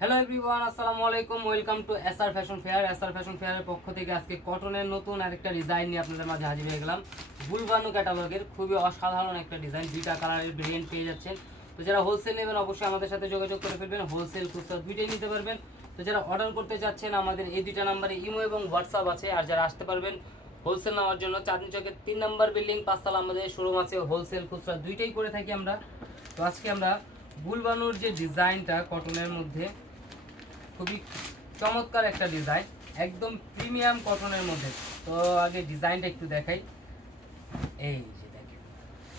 Hello everyone, আসসালামু আলাইকুম। Welcome to SR fashion fair. SR fashion ফেয়ারের পক্ষ থেকে আজকে কটনের নতুন আরেকটা ডিজাইন নিয়ে আপনাদের মাঝে হাজির হয়ে গেলাম। বুলবানু ক্যাটালগের খুবই অসাধারণ একটা ডিজাইন, দুইটা কালারের ভেরিয়েন্ট পেয়ে যাচ্ছেন। তো যারা হোলসেল নেবেন অবশ্যই আমাদের সাথে যোগাযোগ করে ফেলবেন, হোলসেল খুচরা দুইটাই নিতে পারবেন। তো যারা অর্ডার করতে চাচ্ছেন আমাদের এই দুইটা নাম্বারে ইমো এবং হোয়াটসঅ্যাপ আছে। আর যারা আসতে পারবেন হোলসেল নেওয়ার জন্য চাঁদনী চকের 3 নম্বর বিল্ডিং 5 তলা আমাদের শোরুম আছে। হোলসেল খুচরা দুইটাই করে থাকি আমরা। তো আজকে আমরা বুলবানুর যে ডিজাইনটা কটনের মধ্যে খুবই চমৎকার একটা ডিজাইন, একদম প্রিমিয়াম কটনের মধ্যে। তো আগে ডিজাইনটা একটু দেখাই। এই যে দেখেন,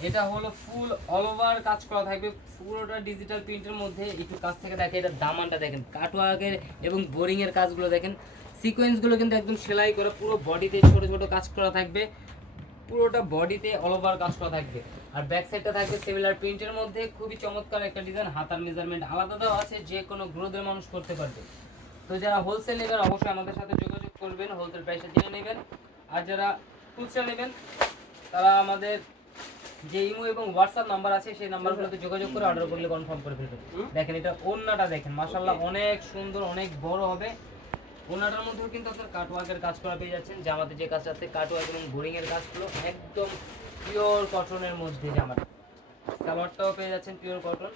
এটা হলো ফুল অল ওভার কাজ করা থাকবে, পুরোটা ডিজিটাল প্রিন্টের মধ্যে। একটু কাছ থেকে দেখেন, এটা দামানটা দেখেন, কাটওয়ার্কের এবং বোরিং এর কাজগুলো দেখেন, সিকোয়েন্সগুলো কিন্তু একদম সেলাই করে পুরো বডিতে ছোট ছোট কাজ করা থাকবে, পুরোটা বডিতে অল ওভার কাজ করা থাকবে। আর ব্যাক সাইডটা থাকবে সিমিলার প্রিন্টের মধ্যে, খুবই চমৎকার একটা ডিজাইন। হাতার মেজারমেন্ট আলাদা দেওয়া আছে, যে কোনো গ্রোথের মানুষ করতে পারবে। তো যারা হোলসেল নেবেন অবশ্যই আমাদের সাথে যোগাযোগ করবেন, হোলসেল প্রাইসে জেনে নেবেন। আর যারা খুচরা নেবেন তারা আমাদের যে ইমো এবং হোয়াটসঅ্যাপ নাম্বার আছে সেই নাম্বারগুলোতে যোগাযোগ করে অর্ডার করলে কনফার্ম করে ফেলবেন। দেখেন, এটা ওড়নাটা দেখেন, মাশাআল্লাহ অনেক সুন্দর, অনেক বড় হবে। ওনাটার মধ্যেও কিন্তু আপনার কাটওয়ার্কের কাজ করা পেয়ে যাচ্ছেন। জামাতে যে কাজ আছে কাটওয়ার্ক এবং বোরিং এর কাজগুলো একদম পিওর কটনের মধ্যে। জামাটা সালোয়ারটাও পেয়ে যাচ্ছেন পিওর কটন।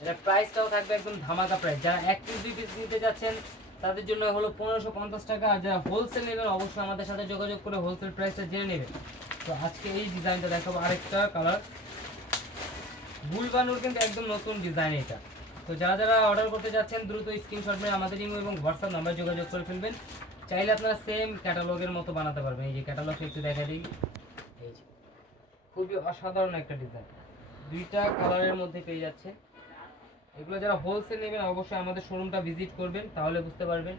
এটা প্রাইসটাও থাকবে একদম ধামাকা প্রাইস। যারা 1 পিস 2 পিস নিতে যাচ্ছেন তাদের জন্য হলো 1550 টাকা। আর যারা হোলসেল নেবেন অবশ্যই আমাদের সাথে যোগাযোগ করে হোলসেল প্রাইসটা জেনে নেবেন। তো আজকে এই ডিজাইনটা দেখাবো, আরেকটা কালার। বুলবানুর কিন্তু একদম নতুন ডিজাইন এটা। তো যারা যারা অর্ডার করতে যাচ্ছেন দ্রুত স্ক্রিনশট মেরে আমাদের ইমো এবং হোয়াটসঅ্যাপ নাম্বার যোগাযোগ করে ফেলবেন। চাইলে আপনারা সেম ক্যাটালগের মতো বানাতে পারবেন। এই যে ক্যাটালগটা একটু দেখা দিই, এই যে খুবই অসাধারণ একটা ডিজাইন, দুইটা কালারের মধ্যে পেয়ে যাচ্ছে। এগুলো যারা হোলসেল নেবেন অবশ্যই আমাদের শোরুমটা ভিজিট করবেন, তাহলে বুঝতে পারবেন।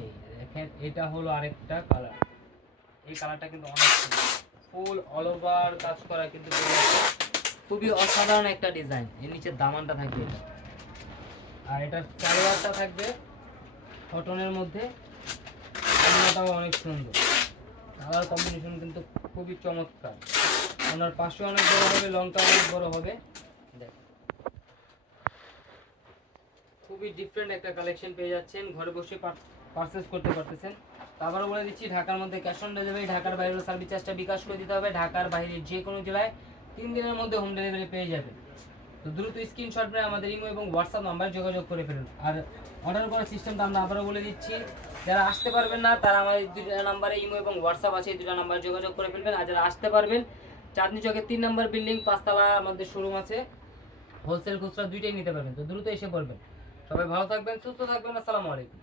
এই দেখেন, এটা হলো আরেকটা কালার। এই কালারটা কিন্তু অনেক সুন্দর, ফুল অল ওভার কাজ করা কিন্তু খুবই অসাধারণ একটা ডিজাইন। এর নিচে দামানটা থাকবে এটা, আর এটার সালোয়ারটা থাকবে কটনের মধ্যে। ওড়নাটাও অনেক সুন্দর, কালার কম্বিনেশন কিন্তু খুবই চমৎকার। ওনার পাশে অনেক বড় হবে, লংটা অনেক বড় হবে। দেখেন, খুবই ডিফারেন্ট একটা কালেকশন পেয়ে যাচ্ছেন, ঘরে বসে পারচেস করতে পারতেছেন। আবারও বলে দিচ্ছি, ঢাকার মধ্যে ক্যাশ অন ডেলিভারি, ঢাকার বাইরেও সার্ভিস চার্জটা বিকাশ করে দিতে হবে। ঢাকার বাইরে যে কোনো জেলায় 3 দিনের মধ্যে হোম ডেলিভারি পেয়ে যাবেন। তো দ্রুত স্ক্রিনশট নিয়ে আমাদের ইমো এবং হোয়াটসঅ্যাপ নাম্বার যোগাযোগ করে ফেলুন। আর অর্ডার করার সিস্টেমটা আমরা আবারও বলে দিচ্ছি, যারা আসতে পারবেন না তারা আমাদের দুইটা নাম্বারে ইমো এবং হোয়াটসঅ্যাপ আছে, এই দুটো নাম্বার যোগাযোগ করে ফেলবেন। আর যারা আসতে পারবেন চাঁদনী চকের 3 নম্বর বিল্ডিং 5 তলা আমাদের শোরুম আছে। হোলসেল খুচরা দুইটাই নিতে পারবেন। তো দ্রুত এসে পড়বেন। সবাই ভালো থাকবেন, সুস্থ থাকবেন। আসসালামু আলাইকুম।